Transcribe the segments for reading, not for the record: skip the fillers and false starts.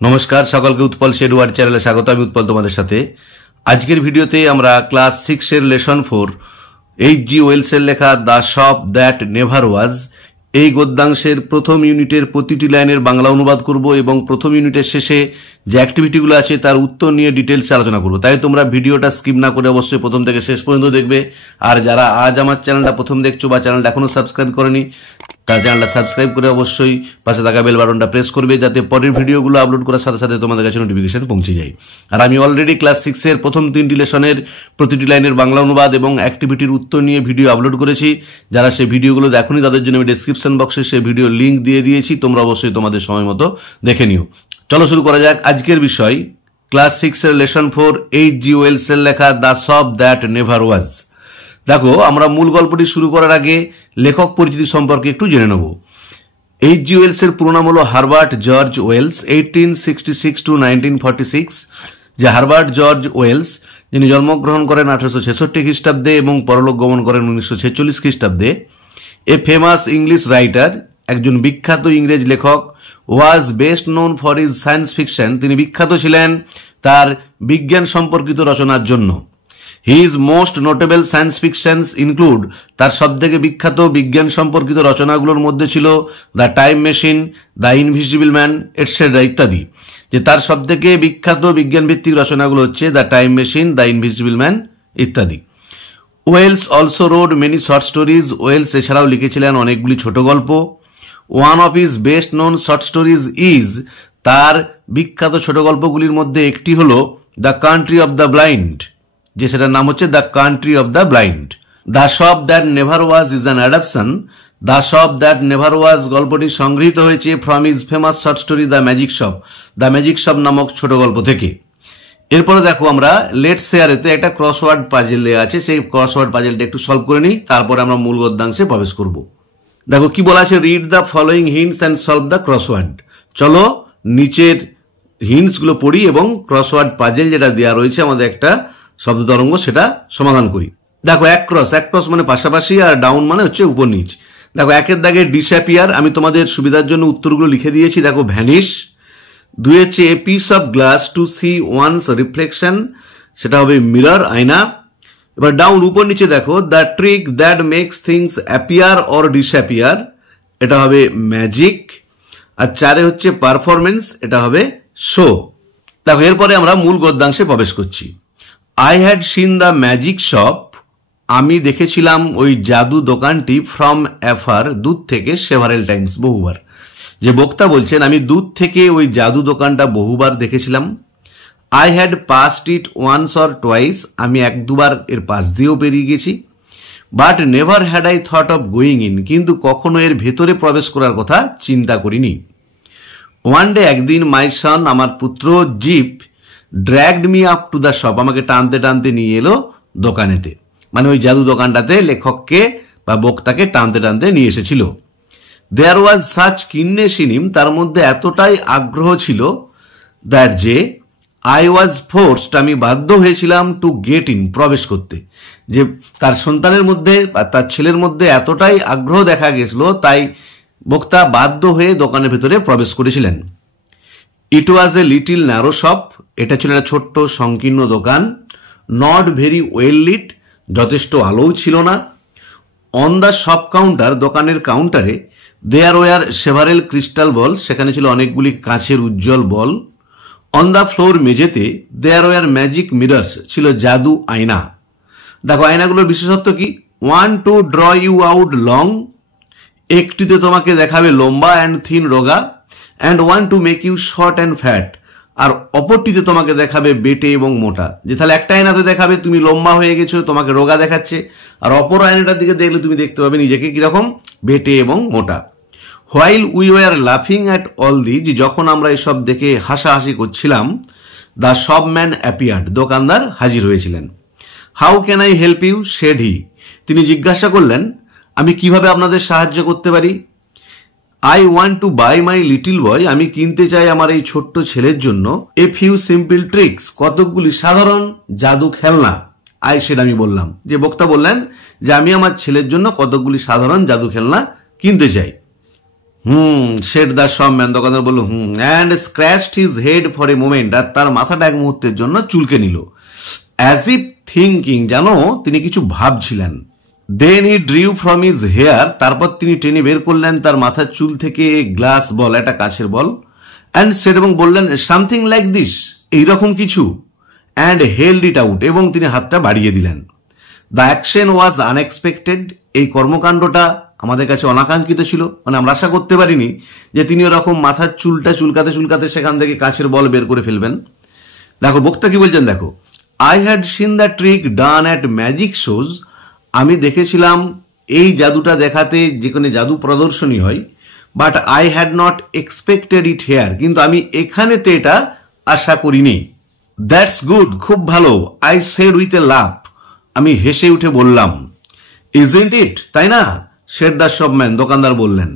নমস্কার সকলকে উৎপল শেরওয়ার চ্যানেলে স্বাগত। আমি উৎপল তোমাদের সাথে। আজকের ভিডিওতে আমরা ক্লাস 6 এর লেসন 4 এইচ.জি. ওয়েলসের লেখা the shop that never was এই গদ্যাংশের প্রথম ইউনিটের প্রতিটি লাইনের বাংলা অনুবাদ করব এবং প্রথম ইউনিটের শেষে যে অ্যাক্টিভিটিগুলো আছে তার উত্তর নিয়ে ডিটেলসে আলোচনা করব। তাই তোমরা ভিডিওটা স্কিপ না করে অবশ্যই প্রথম থেকে শেষ পর্যন্ত দেখবে। আর যারা আজ আমার চ্যানেলটা প্রথম দেখছো বা চ্যানেলটা এখনো সাবস্ক্রাইব করেনি তার চ্যানেলটা সাবস্ক্রাইব করে অবশ্যই পাশে থাকা বেল বাটনটা প্রেস করবে, যাতে পরের ভিডিওগুলো আপলোড করার সাথে সাথে তোমাদের কাছে নোটিফিকেশন পৌঁছে যায়। আর আমি অলরেডি ক্লাস 6 এর প্রথম 3টি লেসনের প্রতিটি লাইনের বাংলা অনুবাদ এবং অ্যাক্টিভিটির উত্তর নিয়ে ভিডিও আপলোড করেছি। যারা সেই ভিডিওগুলো দেখোনি তাদের জন্য আমি ডেসক্রিপশন বক্সে সেই ভিডিও লিঙ্ক দিয়ে দিয়েছি, তোমরা অবশ্যই তোমাদের সময় মতো দেখে নিও। চলো শুরু করা যাক। আজকের বিষয় ক্লাস 6 এর লেসন 4 এইচ.জি. ওয়েলসের লেখা the shop that never was. দেখো, আমরা মূল গল্পটি শুরু করার আগে লেখক পরিচিতি সম্পর্কে একটু জেনে নেব। এইচ.জি. ওয়েলসের পুরো নাম হলো হারবার্ট জর্জ ওয়েলস, 1866 to 1946। যে হারবার্ট জর্জ ওয়েলস, যিনি জন্মগ্রহণ করেন 1866 খ্রিস্টাব্দে এবং পরলোক গমন করেন 1946 খ্রিস্টাব্দে। এ ফেমাস ইংলিশ রাইটার, একজন বিখ্যাত ইংরেজ লেখক। Was best known for his science fiction, তিনি বিখ্যাত ছিলেন তার বিজ্ঞান সম্পর্কিত রচনার জন্য। His most notable science fictions include, তার সবথেকে বিখ্যাত বিজ্ঞান সম্পর্কিত রচনাগুলোর মধ্যে ছিল the time machine, the invisible man etcetera ইত্যাদি। যে তার সবথেকে বিখ্যাত বিজ্ঞান ভিত্তিক রচনাগুলো হচ্ছে the time machine, the invisible man ইত্যাদি। Wells also wrote many short stories, Wells এছাড়াও লিখেছিলেন অনেকগুলি ছোট গল্প। One of his best known short stories is, তার বিখ্যাত ছোট গল্পগুলির মধ্যে একটি হলো the country of the blind, যে সেটার নাম হচ্ছে the country of the blind. The shop that never was is an adoption, the shop that never was গল্পটি সংগৃহীত হয়েছে from is famous short story the magic shop, the magic shop নামক ছোট গল্প থেকে। এরপরে দেখো, আমরা লেটস শেয়ারেতে একটা ক্রসওয়ার্ড পাজেল দেওয়া আছে, সেই ক্রসওয়ার্ড পাজেলটা একটু সলভ করে নিই, তারপরে আমরা মূল গদ্যাংশে প্রবেশ করব। দেখো কি বলা আছে, read the following hints and solve the crossword. চলো নিচের হিন্টসগুলো পড়ি এবং ক্রসওয়ার্ড পাজেল যেটা দেওয়া রয়েছে আমাদের একটা শব্দ তরঙ্গ, সেটা সমাধান করি। দেখো, এক ক্রস মানে পাশাপাশি, আর ডাউন মানে হচ্ছে উপর নিচ। দেখো, একের দাগে ডিসঅ্যাপিয়ার, আমি তোমাদের সুবিধার জন্য উত্তরগুলো লিখে দিয়েছি। দেখো, ভ্যানিশ। দুই হচ্ছে a piece of glass to see one's reflection, সেটা হবে মিরর, আয়না। এবার ডাউন উপর নিচে দেখো, the trick that makes things appear or disappear, এটা হবে ম্যাজিক। আর চারে হচ্ছে পারফরমেন্স, এটা হবে শো। দেখো, এরপরে আমরা মূল গদ্যাংশে প্রবেশ করছি। I had seen the magic shop, আমি দেখেছিলাম ওই জাদু দোকানটি ফ্রম অ্যাফার, দূর থেকে, সেভারেল টাইমস, বহুবার। যে বক্তা বলছেন, আমি দূর থেকে ওই জাদু দোকানটা বহুবার দেখেছিলাম। I had passed it once or twice, আমি এক দুবার এর পাশ দিয়েও পেরিয়ে গেছি। But never had I thought of going in, কিন্তু কখনো এর ভেতরে প্রবেশ করার কথা চিন্তা করিনি। ওয়ান ডে, একদিন, মাই সন, আমার পুত্র, Zip dragged me up to the shop, আমাকে টানতে টানতে নিয়ে এলো দোকানেতে, মানে ওই জাদু দোকানটাতে লেখককে বা বক্তাকে টানতে টানতে নিয়ে এসেছিল। দেয়ার ওয়াজ সাচ কিননেস ইন হিম, তার মধ্যে এতটাই আগ্রহ ছিল, দ্যাট যে আই ওয়াজ ফোর্সড, আমি বাধ্য হয়েছিলাম, টু গেট ইন, প্রবেশ করতে। যে তার সন্তানের মধ্যে বা তার ছেলের মধ্যে এতটাই আগ্রহ দেখা গেছিল, তাই বক্তা বাধ্য হয়ে দোকানের ভেতরে প্রবেশ করেছিলেন। ইট was a little narrow shop, এটা ছিল একটা ছোট্ট সংকীর্ণ দোকান। নট ভেরি ওয়েল লিট, যথেষ্ট আলোও ছিল না। অন দ্য শপ কাউন্টার, দোকানের কাউন্টারে, there were several crystal ball, সেখানে ছিল অনেকগুলি কাঁচের উজ্জ্বল বল। অন দ্য ফ্লোর, মেঝেতে, দেয়ার ওয়ার ম্যাজিক মিরর্স, ছিল জাদু আয়না। দেখো, আয়নাগুলোর বিশেষত্ব কি? One to draw you out long, একটিতে তোমাকে দেখাবে লম্বা অ্যান্ড থিন, রোগা। And one to make you short and fat, আর অপরটিতে তোমাকে দেখাবে বেটে এবং মোটা। যে তাহলে একটা আয়নাতে দেখাবে তুমি লম্বা হয়ে গেছো, তোমাকে রোগা দেখাচ্ছে, আর অপর আয়নাটার দিকে দেখলে তুমি দেখতে পাবে নিজেকে কিরকম, বেটে এবং মোটা। হোয়াইল উই ওয়ার লাফিং অ্যাট অল দিস, যখন আমরা এসব দেখে হাসাহাসি করছিলাম, দ্য শপ ম্যান অ্যাপিয়ার্ড, দোকানদার হাজির হয়েছিলেন। How can I help you, said he, তিনি জিজ্ঞাসা করলেন, আমি কিভাবে আপনাদের সাহায্য করতে পারি। I want to buy my little boy, আমি কিনতে চাই আমার এই ছোট্ট ছেলের জন্য, এ ফিউ সিম্পল ট্রিক্স, কতকগুলি সাধারণ জাদু খেলনা। আই সেড, আমি বললাম। যে বক্তা বললেন যে আমি আমার ছেলের জন্য কতকগুলি সাধারণ জাদু খেলনা কিনতে চাই। সেড দ্য শপম্যান, দোকানদার বলল and scratched his head for a moment, আর তার মাথাটা এক মুহূর্তের জন্য চুলকে নিল। অ্যাজ ইফ থিঙ্কিং, যেন তিনি কিছু ভাবছিলেন। Then he drew from his hair, তারপর তিনি টেনে বের করলেন তার মাথার চুল থেকে গ্লাস বল, একটা কাছের বল। অ্যান্ড সেড, এবং বললেন সামথিং লাইক দিস, এইরকম কিছু। অ্যান্ড হেল্ড ইট আউট, এবং তিনি হাতটা বাড়িয়ে দিলেন। দ্য অ্যাকশন ওয়াজ আনএক্সপেক্টেড, এই কর্মকাণ্ডটা আমাদের কাছে অনাকাঙ্ক্ষিত ছিল, মানে আমরা আশা করতে পারিনি যে তিনি ওরকম মাথার চুলটা চুলকাতে চুলকাতে সেখান থেকে কাছের বল বের করে ফেলবেন। দেখো বক্তা কি বলছেন, দেখো, I had seen the trick done at magic shows, আমি দেখেছিলাম এই জাদুটা দেখাতে যেখানে জাদু প্রদর্শনী হয়, but I had not expected it here, কিন্তু আমি এখানেতে এটা আশা করিনি। দ্যাটস গুড, খুব ভালো। আই সেড উইথ এ লাফ, আমি হেসে উঠে বললাম। ইজন্ট ইট, তাই না? সেড দ্য শপম্যান, দোকানদার বললেন।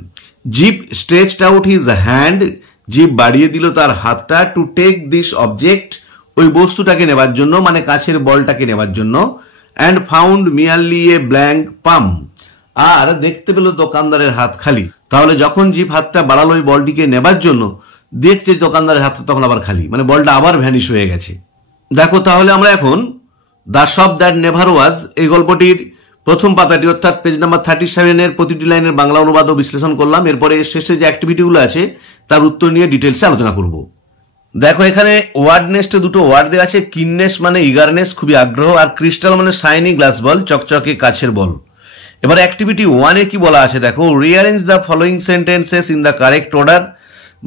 Zip stretched out his hand, Zip বাড়িয়ে দিল তার হাতটা, টু টেক দিস অবজেক্ট, ওই বস্তুটাকে নেবার জন্য, মানে কাছের বলটাকে নেবার জন্য। And found merely a blank palm, আর দেখতে পেল দোকানদারের হাত খালি। তাহলে যখন জিপ হাতটা বাড়ালো ওই বলটিকে নেবার জন্য, দেখছে দোকানদারের হাতটা তখন আবার খালি, মানে বলটা আবার ভ্যানিশ হয়ে গেছে। দেখো তাহলে আমরা এখন the shop that never was, এই গল্পটির প্রথম পাতাটি অর্থাৎ পেজ নাম্বার 37 প্রতিটি লাইনের বাংলা অনুবাদ ও বিশ্লেষণ করলাম। এরপরে শেষে যে অ্যাক্টিভিটিগুলো আছে তার উত্তর নিয়ে ডিটেলসে আলোচনা করব। দেখো এখানে ওয়ার্ড নেস্টে দুটো ওয়ার্ড দেওয়া আছে। কিননেস মানে ইগারনেস, খুবই আগ্রহ, আর ক্রিস্টাল মানে শাইনি গ্লাস বল, চকচকে কাছের বল। এবার অ্যাক্টিভিটি 1-এ কি বলা আছে দেখো, rearrange the following sentences in the correct order,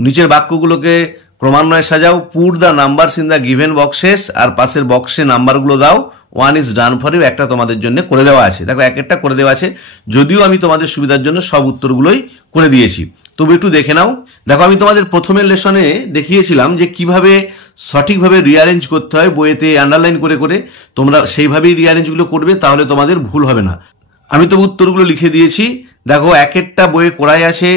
নিচের বাক্যগুলোকে ক্রমান্বয়ে সাজাও। Put the numbers in the given boxes, আর পাশের বক্সে নাম্বারগুলো দাও। 1 ইজ ডান ফর ইউ, একটা তোমাদের জন্য করে দেওয়া আছে। দেখো এক একটা করে দেওয়া আছে, যদিও আমি তোমাদের সুবিধার জন্য সব উত্তরগুলোই করে দিয়েছি, তবে একটু দেখে নাও। দেখো আমি তোমাদের প্রথমের লেসনে দেখিয়েছিলাম যে কিভাবে সঠিকভাবে রিঅ্যারেঞ্জ করতে হয়, বইয়েতে আন্ডারলাইন করে করে তোমরা সেইভাবেই রিঅ্যারেঞ্জগুলো করবে, তাহলে তোমাদের ভুল হবে না। আমি তো উত্তরগুলো লিখে দিয়েছি। দেখো এক একটা বইয়ে করাই আছে।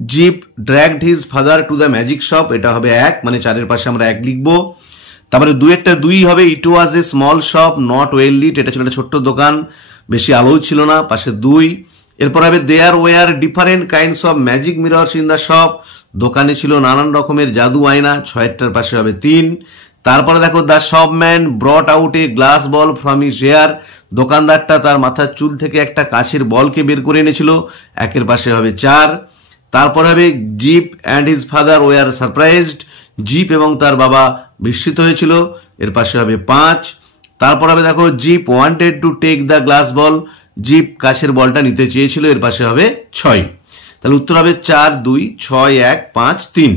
Zip dragged his father to the magic shop, এটা হবে 1, মানে 4-এর পাশে আমরা 1 লিখবো। তারপরে 2-এরটা 2 হবে। It was a small shop not well lit, এটা ছিল একটা ছোট্ট দোকান, বেশি আলোও ছিল না, পাশে 2। এরপর হবে there were different kinds of magic mirrors in the shop, দোকানে ছিল নানান রকমের জাদু আয়না, 6-টার পাশে হবে 3। তারপরে দেখো the shopman brought out a glass ball from his hair, দোকানদারটা তার মাথার চুল থেকে একটা কাঁচের বলকে বের করে এনেছিল, 1-এর পাশে হবে 4। তারপর হবে Zip and his father were surprised, Zip এবং তার বাবা বিস্মিত হয়েছিল, এর পাশে হবে 5। তারপর হবে দেখো Zip wanted to take the glass ball, Zip কাছের বলটা নিতে চেয়েছিল, এর পাশে হবে 6। তাহলে উত্তর হবে 4, 2, 6, 1, 5, 3।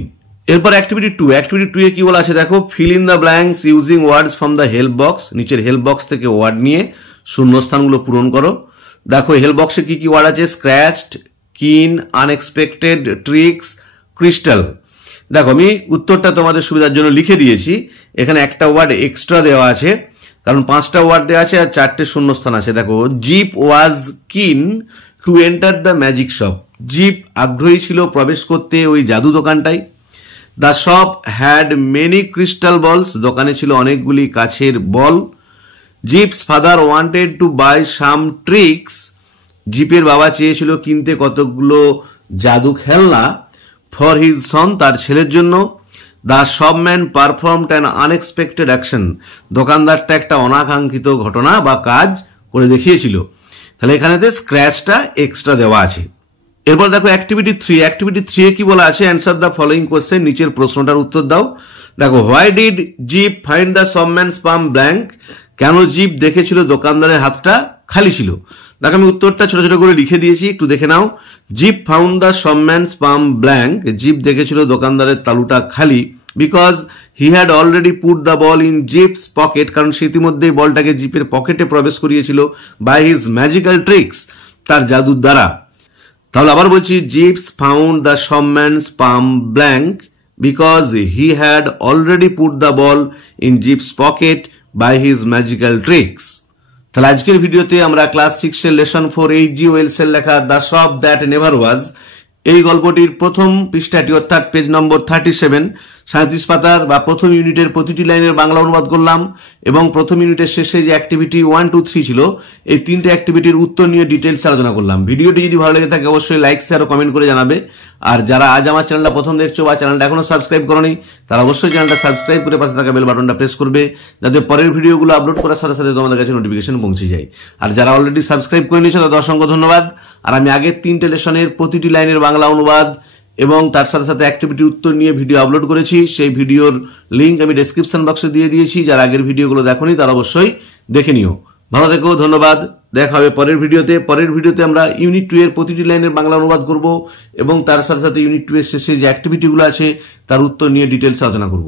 এরপর অ্যাক্টিভিটি 2, অ্যাক্টিভিটি 2-এ কি বলা আছে দেখো, fill in the blanks using words from the help box, নিচের হেল্প বক্স থেকে ওয়ার্ড নিয়ে শূন্যস্থানগুলো পূরণ করো। দেখো হেল্প বক্সে কি কি ওয়ার্ড আছে, স্ক্র্যাচড, কিন, আনএক্সপেক্টেড, ট্রিক্স, ক্রিস্টাল। দেখো আমি উত্তরটা তোমাদের সুবিধার জন্য লিখে দিয়েছি, এখানে একটা ওয়ার্ড এক্সট্রা দেওয়া আছে, কারণ 5টা ওয়ার্ড দেওয়া আছে আর 4টে শূন্যস্থান আছে। দেখো Zip was keen to enter the magic shop, Zip আগ্রহী ছিল প্রবেশ করতে ওই জাদু দোকানটায়। The shop had many crystal balls, দোকানে ছিল অনেকগুলি কাছের বল। Zip's father wanted to buy some tricks, জিপের বাবা চেয়েছিল কিনতে কতগুলো জাদু খেলনা, ফর হিজ সন, তার ছেলের জন্য। The shopman performed an unexpected action, দোকানদারটা একটা অনাকাঙ্ক্ষিত ঘটনা বা কাজ করে দেখিয়েছিল। তাহলে এখানেতে স্ক্র্যাচটা এক্সট্রা দেওয়া আছে। এরপর দেখো অ্যাক্টিভিটি 3, অ্যাক্টিভিটি 3-এ কি বলা আছে, অ্যান্সার দ্য ফলোইং কোয়েশ্চেন, নিচের প্রশ্নটার উত্তর দাও। দেখো why did Zip find the shopman's palm blank, কেন জিপ দেখেছিল দোকানদারের হাতটা খালি ছিল। দেখো আমি উত্তরটা ছোট ছোট করে লিখে দিয়েছি, একটু দেখে নাও। Zip found the shopman's palm blank, Zip দেখেছিল দোকানদারের তালুটা খালি, because he had already put the ball in Zip's pocket, কারণ সে ইতিমধ্যেই বলটাকে জিপের পকেটে প্রবেশ করিয়েছিল, বাই হিজ ম্যাজিক্যাল ট্রিক্স, তার জাদুর দ্বারা। তাহলে আবার বলছি, Zips found the shopman's palm blank because he had already put the ball in Zip's pocket by his magical tricks. তাহলে আজকের ভিডিওতে আমরা ক্লাস 6-এর লেসন 4 H.G. ওয়েলসের লেখা the shop that never was এই গল্পটির প্রথম পৃষ্ঠাটি অর্থাৎ পেজ নম্বর 37 37 পাতার বা প্রথম ইউনিটের প্রতিটি লাইনের বাংলা অনুবাদ করলাম এবং প্রথম ইউনিটের শেষে যে অ্যাক্টিভিটি 1, 2, 3 ছিল এই তিনটে অ্যাক্টিভিটির উত্তর নিয়ে ডিটেলস আলোচনা করলাম। ভিডিওটি যদি ভালো লেগে থাকে অবশ্যই লাইক, শেয়ার ও কমেন্ট করে জানাবে। আর যারা আজ আমার চ্যানেলটা প্রথম দেখছো বা চ্যানেলটা এখনো সাবস্ক্রাইব করোনি তারা অবশ্যই চ্যানেলটা সাবস্ক্রাইব করে পাশে থাকা বেল বাটনটা প্রেস করবে, যাতে পরের ভিডিওগুলো আপলোড করার সাথে সাথে তোমাদের কাছে নোটিফিকেশন পৌঁছে যায়। আর যারা অলরেডি সাবস্ক্রাইব করে নিয়েছো তাদের অসংখ্য ধন্যবাদ। আর আমি আগের 3টে লেসনের প্রতিটি লাইনের বাংলা অনুবাদ এবং তার সাথে সাথে অ্যাক্টিভিটি উত্তর নিয়ে ভিডিও আপলোড করেছি। সেই ভিডিওর লিংক আমি ডেসক্রিপশন বক্সে দিয়ে দিয়েছি। যারা আগের ভিডিওগুলো দেখোনি তারা অবশ্যই দেখে নিও। ভালো থেকো, ধন্যবাদ। দেখা হবে পরের ভিডিওতে। পরের ভিডিওতে আমরা ইউনিট 2 এর প্রতিটি লাইনের বাংলা অনুবাদ করব এবং তার সাথে সাথে ইউনিট 2 এর শেষে যে অ্যাক্টিভিটিগুলো আছে তার উত্তর নিয়ে ডিটেলস আলোচনা করব।